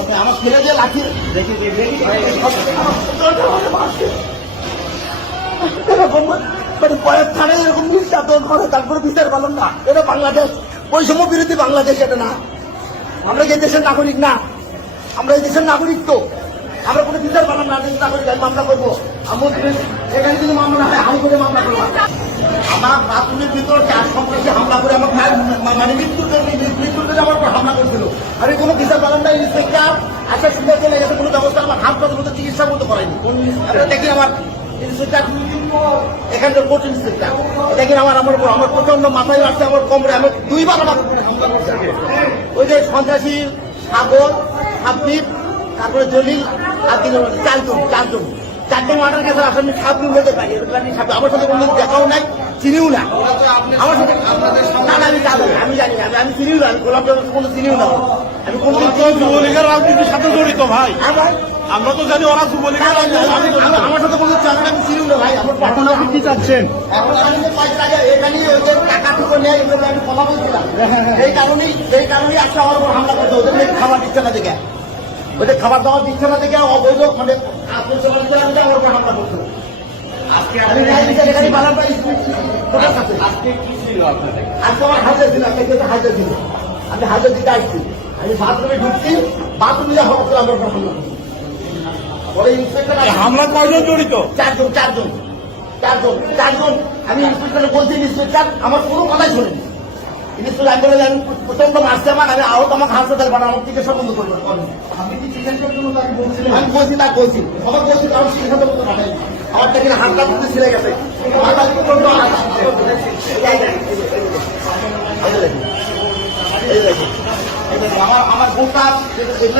আপনি আমার ছেলে যে লাঠি এরকম মানে পরের থানায় এরকম নির্যাতন করে তারপরে বিচার পালন না। এটা বাংলাদেশ, বৈষম্য বিরোধী বাংলাদেশ এটা না। আমরা যে দেশের নাগরিক না, আমরা এই দেশের নাগরিক তো আমরা কোনো বিচার পালাম না। দেশের নাগরিক আমি মামলা করবো, এখানে যদি মামলা না হয় হাইকোর্টে মামলা করবো। আমার বাথরুমের ভিতর চার সন্ত্রাসী হামলা করে আমার মানে মৃত্যুর জন্য আমার উপর হামলা করছিল। আমি কোনো বিচার পালাম না। ইন্সপেক্টর আচ্ছা সুন্দর চলে গেছে, কোনো ব্যবস্থা আমার হাত পাতের মতো চিকিৎসার মতো করায়নি। দেখি আমার ইন্সপেক্টর এখানকার কোর্ট ইন্সপেক্টর দেখি আমার প্রচন্ড মাথায় আসছে, আমার কোমরে আমি দুইবার আমার হামলা করছে। ওই যে সন্ত্রাসী সাগর, হাবদীপ, তারপরে জলিল আর চারজন মার্ডার কেসের আসামি সাবরুল বলতে পারি। আমার সাথে কোনো দেখাও নাই, চিনিও না আমার সাথে। না আমি জানি না, আমি চিনিও না, আমি গোলাপ কোনো চিনিও না। আমি কোনো যুবলীগের রাজনীতির সাথে জড়িত ভাই, আমরা তো জানি ওরা যুবলীগের আমার সাথে কোনো চাকরি আমি চিনিও না ভাই। এখন আপনি কি চাচ্ছেন? এখন আমি এখানে টাকাটুকু নেই, এগুলো আমি কথা বলছিলাম। সেই কারণেই আজকে আমার উপর হামলা করতে, ওদের খাবার দিচ্ছে না দেখে, ওদের খাবার দাবার দিচ্ছে না দেখে অবৈধ মানে আমার উপর হামলা করতো। আজকে আমার হাজার ছিল, হাজার ছিল, আমি হাজার দিতে আসছি। আমি বাথরুমে ঢুকছি, বাথরুমে যা হচ্ছে আমার উপর হামলা করছি। পরে ইন্সপেক্টর হামলা কয়জন জড়িত? চারজন। আমি ইন্সপেক্টর বলছি, ইন্সপেক্টর আমার কোনো কথাই শোনেনি। ইন্সপেক্টর আমি বলে আমি প্রচন্ড মারছে আমার, আমি আহত আমাকে হাসপাতালে পাঠানো, আমার চিকিৎসা বন্ধ করবো। আমি কি চিকিৎসার জন্য তাকে বলছিলাম? আমি বলছি না, আমার বলছি কারণ চিকিৎসা বন্ধ পাঠাই। আমার থেকে হাতটা কিন্তু ছিঁড়ে গেছে, আমার বোনটা প্রচন্ড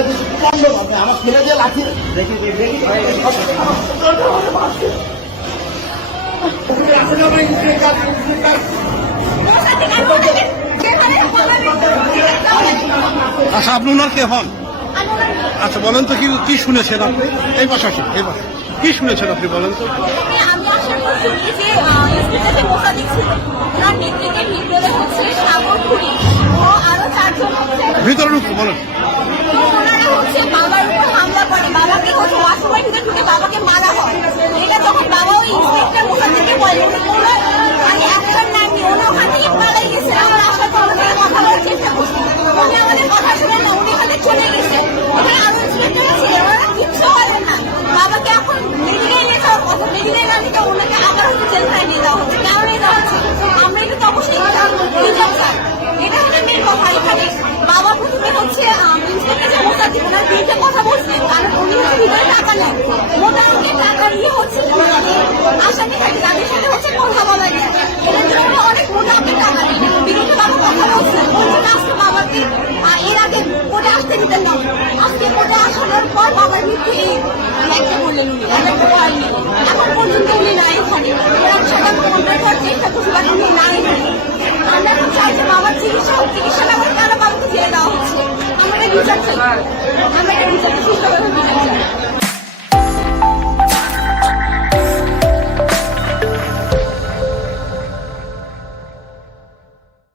আমার ছেলে যে লাঠি আচ্ছা, আপনি ওনার কে হন? আচ্ছা বলেন তো কি শুনেছেন আপনি? এই পাশে আসুন, এই পাশে কি শুনেছেন আপনি বলেন তো? আমি আশা করছি যে ইন্সপেক্টর মোসাদ্দিক ছিল, ওনার নেতৃত্বে ভিতরে হচ্ছে সাগর খুঁড়ি ও আরো চারজন ভিতরে ঢুকতে বলেন। ওনারা হচ্ছে বাবার উপর হামলা করে, বাবাকে হচ্ছে ওয়াশরুমের ভিতরে ঢুকে বাবাকে মারা হয়। এটা যখন বাবা ওই ইন্সপেক্টর মোসাদ্দিককে বলে, মানে অ্যাকশন নেননি, উনি ওখান থেকে পালাই গেছে। আমরা আশা করবো কথা বলার চেষ্টা করছি, উনি আমাদের কথা শুনে না, উনি ওখানে চলে গেছে। ওখানে আরো ইন্সপেক্টর ছিল, ওনারা কিচ্ছু বলেন না। বাবাকে এখন মেডিকেল নিয়ে যাওয়ার কথা, মেডিকেল না নিতে ওনাকে আবার হচ্ছে জেলখানায় নিয়ে যাওয়া হচ্ছে। কেন নিয়ে যাওয়া হচ্ছে? আমরা এটা তো অবশ্যই বিচার চাই। এটা হচ্ছে মেয়ের কথা। এখানে বাবা প্রথমে হচ্ছে ইন্সপেক্টর মোসাদ্দিক ওনার বিরুদ্ধে কথা বলছিলেন, কারণ উনি ভিতরে টাকা নেন, মোটামুটি টাকা নিয়ে হচ্ছে আসামি থাকে, তাদের সাথে হচ্ছে কথা বলা যায়। এটার জন্য অনেক মোটামুটি টাকা নেন, বিরুদ্ধে বাবা কথা বলছেন। আজকে বাবাকে এর আগে কোর্টে আসতে দিতেন না, আজকে কোর্টে আসানোর পর বাবার মৃত্যু এই একটা বললেন উনি, একটা হয়নি। এখন পর্যন্ত উনি নাই এখানে, সেটা কমপ্লেন করার চেষ্টা করছি, বাট উনি নাই এখানে। আমরা এখন চাই যে বাবার চিকিৎসা না করে কেন বাবাকে ছেড়ে দেওয়া হচ্ছে। আমরা বিচার চাই, আমরা বিচারটা সুস্থভাবে